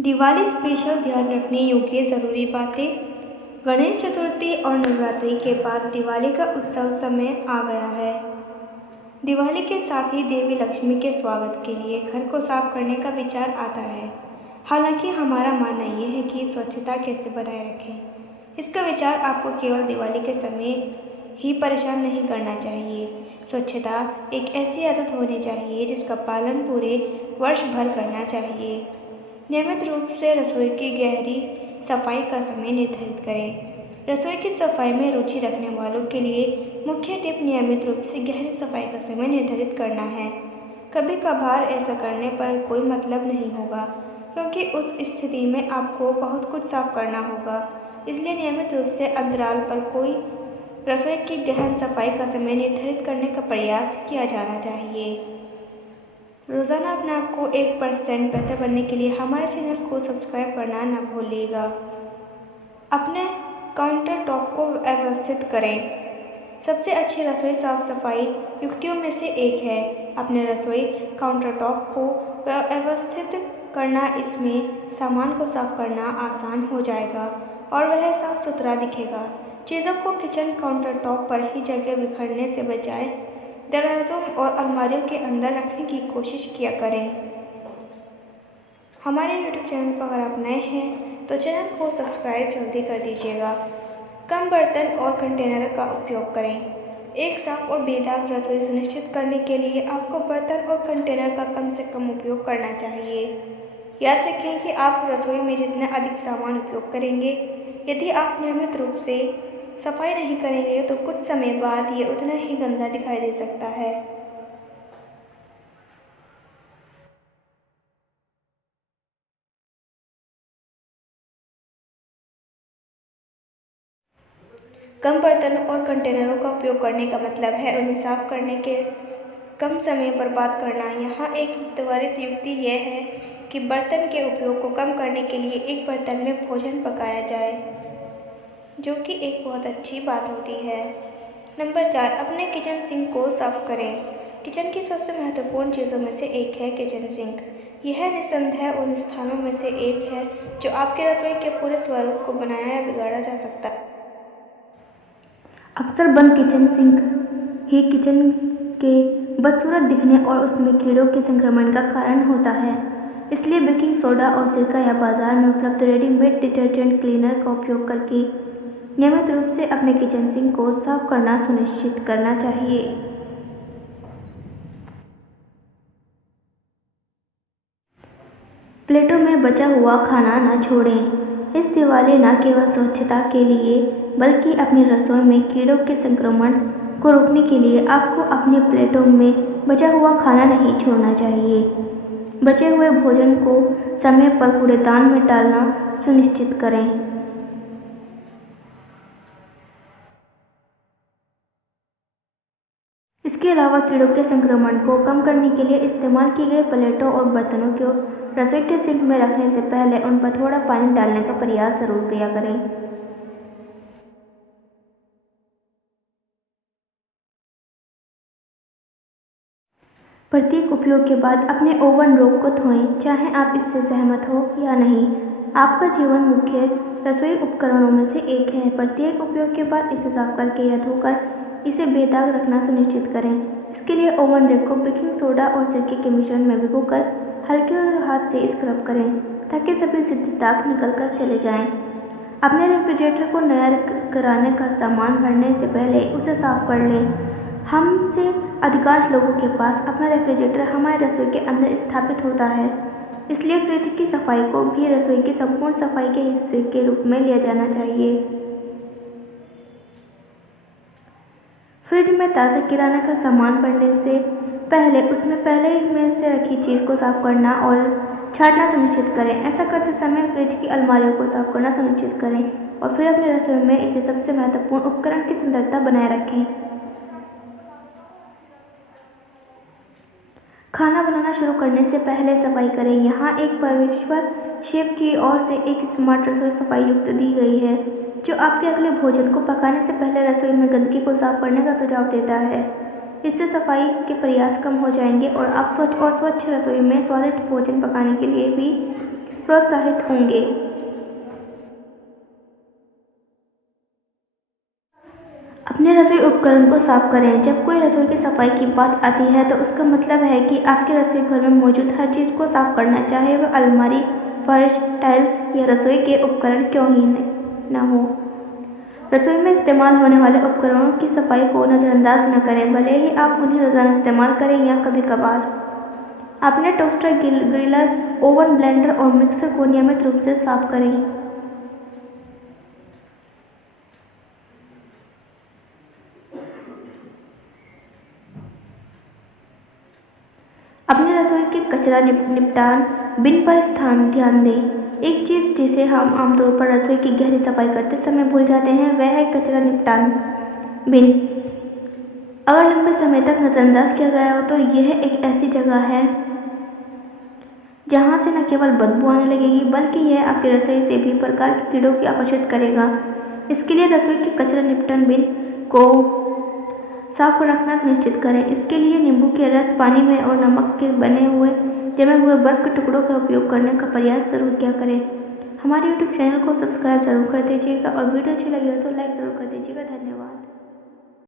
Diwali special ध्यान रखने योग्य ज़रूरी बातें। गणेश चतुर्थी और नवरात्रि के बाद दिवाली का उत्सव समय आ गया है। दिवाली के साथ ही देवी लक्ष्मी के स्वागत के लिए घर को साफ करने का विचार आता है। हालांकि हमारा मानना ये है कि स्वच्छता कैसे बनाए रखें, इसका विचार आपको केवल दिवाली के समय ही परेशान नहीं करना चाहिए। स्वच्छता एक ऐसी आदत होनी चाहिए जिसका पालन पूरे वर्ष भर करना चाहिए। नियमित रूप से रसोई की गहरी सफाई का समय निर्धारित करें। रसोई की सफाई में रुचि रखने वालों के लिए मुख्य टिप नियमित रूप से गहरी सफाई का समय निर्धारित करना है। कभी कभार ऐसा करने पर कोई मतलब नहीं होगा, क्योंकि उस स्थिति में आपको बहुत कुछ साफ करना होगा। इसलिए नियमित रूप से अंतराल पर कोई रसोई की गहन सफाई का समय निर्धारित करने का प्रयास किया जाना चाहिए। रोज़ाना अपने आप को 1% बेहतर बनने के लिए हमारे चैनल को सब्सक्राइब करना न भूलिएगा। अपने काउंटर टॉप को व्यवस्थित करें। सबसे अच्छी रसोई साफ सफाई युक्तियों में से एक है। अपने रसोई काउंटर टॉप को व्यवस्थित करना, इसमें सामान को साफ करना आसान हो जाएगा और वह साफ सुथरा दिखेगा। चीज़ों को किचन काउंटर टॉप पर ही जगह बिखरने से बचाएं। दरवाज़ों और अलमारियों के अंदर रखने की कोशिश किया करें। हमारे YouTube चैनल पर अगर आप नए हैं तो चैनल को सब्सक्राइब जल्दी कर दीजिएगा। कम बर्तन और कंटेनर का उपयोग करें। एक साफ और बेदाग रसोई सुनिश्चित करने के लिए आपको बर्तन और कंटेनर का कम से कम उपयोग करना चाहिए। याद रखें कि आप रसोई में जितना अधिक सामान उपयोग करेंगे, यदि आप नियमित रूप से सफाई नहीं करेंगे तो कुछ समय बाद ये उतना ही गंदा दिखाई दे सकता है। कम बर्तनों और कंटेनरों का उपयोग करने का मतलब है उन्हें साफ करने के कम समय बर्बाद करना। यहाँ एक त्वरित युक्ति यह है कि बर्तन के उपयोग को कम करने के लिए एक बर्तन में भोजन पकाया जाए, जो कि एक बहुत अच्छी बात होती है। नंबर 4, अपने किचन सिंक को साफ करें। किचन की सबसे महत्वपूर्ण चीज़ों में से एक है किचन सिंक। यह निस्संदेह उन स्थानों में से एक है जो आपके रसोई के पूरे स्वरूप को बनाया या बिगाड़ा जा सकता है। अक्सर बंद किचन सिंक ही किचन के बदसूरत दिखने और उसमें कीड़ों के संक्रमण का कारण होता है। इसलिए बेकिंग सोडा और सिरका या बाजार में उपलब्ध रेडीमेड डिटर्जेंट क्लीनर का उपयोग करके नियमित रूप से अपने किचन सिंक को साफ करना सुनिश्चित करना चाहिए। प्लेटों में बचा हुआ खाना न छोड़ें। इस दिवाली न केवल स्वच्छता के लिए बल्कि अपनी रसोई में कीड़ों के संक्रमण को रोकने के लिए आपको अपनी प्लेटों में बचा हुआ खाना नहीं छोड़ना चाहिए। बचे हुए भोजन को समय पर कूड़ेदान में डालना सुनिश्चित करें। इसके अलावा कीड़ों के संक्रमण को कम करने के लिए इस्तेमाल की गई प्लेटों और बर्तनों को रसोई के सिंक में रखने से पहले उन पर थोड़ा पानी डालने का प्रयास जरूर किया करें। प्रत्येक उपयोग के बाद अपने ओवन रोब को धोएं, चाहे आप इससे सहमत हो या नहीं। आपका जीवन मुख्य रसोई उपकरणों में से एक है। प्रत्येक उपयोग के बाद इसे साफ करके या धोकर इसे बेदाग रखना सुनिश्चित करें। इसके लिए ओवन रेक को बेकिंग सोडा और सिरके के मिश्रण में भिगोकर हल्के हाथ से स्क्रब करें, ताकि सभी ज़िद्दी दाग निकल कर चले जाएं। अपने रेफ्रिजरेटर को नया कराने का सामान भरने से पहले उसे साफ कर लें। हम से अधिकांश लोगों के पास अपना रेफ्रिजरेटर हमारे रसोई के अंदर स्थापित होता है, इसलिए फ्रिज की सफाई को भी रसोई की संपूर्ण सफाई के हिस्से के रूप में लिया जाना चाहिए। फ्रिज में ताज़ा किराना का सामान भरने से पहले उसमें पहले में से रखी चीज़ को साफ करना और छांटना सुनिश्चित करें। ऐसा करते समय फ्रिज की अलमारियों को साफ करना सुनिश्चित करें और फिर अपने रसोई में इसे सबसे महत्वपूर्ण उपकरण की सुंदरता बनाए रखें। खाना बनाना शुरू करने से पहले सफाई करें। यहाँ एक पेशेवर शेफ की ओर से एक स्मार्ट रसोई सफाई युक्त दी गई है, जो आपके अगले भोजन को पकाने से पहले रसोई में गंदगी को साफ करने का सुझाव देता है। इससे सफाई के प्रयास कम हो जाएंगे और आप स्वच्छ रसोई में स्वादिष्ट भोजन पकाने के लिए भी प्रोत्साहित होंगे। अपने रसोई उपकरण को साफ करें। जब कोई रसोई की सफाई की बात आती है तो उसका मतलब है कि आपके रसोई घर में मौजूद हर चीज़ को साफ करना, चाहे वह अलमारी, फर्श, टाइल्स या रसोई के उपकरण क्यों ही न हो। रसोई में इस्तेमाल होने वाले उपकरणों की सफाई को नज़रअंदाज न करें, भले ही आप उन्हें रोज़ाना इस्तेमाल करें या कभी कभार। अपने टोस्टर, ग्रिलर, ओवन, ब्लेंडर और मिक्सर को नियमित रूप से साफ करें। अपने रसोई के कचरा निपटान बिन पर ध्यान दें। एक चीज़ जिसे हम आमतौर पर रसोई की गहरी सफाई करते समय भूल जाते हैं वह है कचरा निपटान बिन। अगर लंबे समय तक नज़रअंदाज किया गया हो तो यह एक ऐसी जगह है जहां से न केवल बदबू आने लगेगी बल्कि यह आपकी रसोई से भी प्रकार के कीड़ों को आकर्षित करेगा। इसके लिए रसोई के कचरा निपटान बिन को साफ रखना सुनिश्चित करें। इसके लिए नींबू के रस, पानी में और नमक के जमे हुए बर्फ के टुकड़ों का उपयोग करने का प्रयास जरूर किया करें। हमारे YouTube चैनल को सब्सक्राइब जरूर कर दीजिएगा और वीडियो अच्छी लगी हो तो लाइक ज़रूर कर दीजिएगा। धन्यवाद।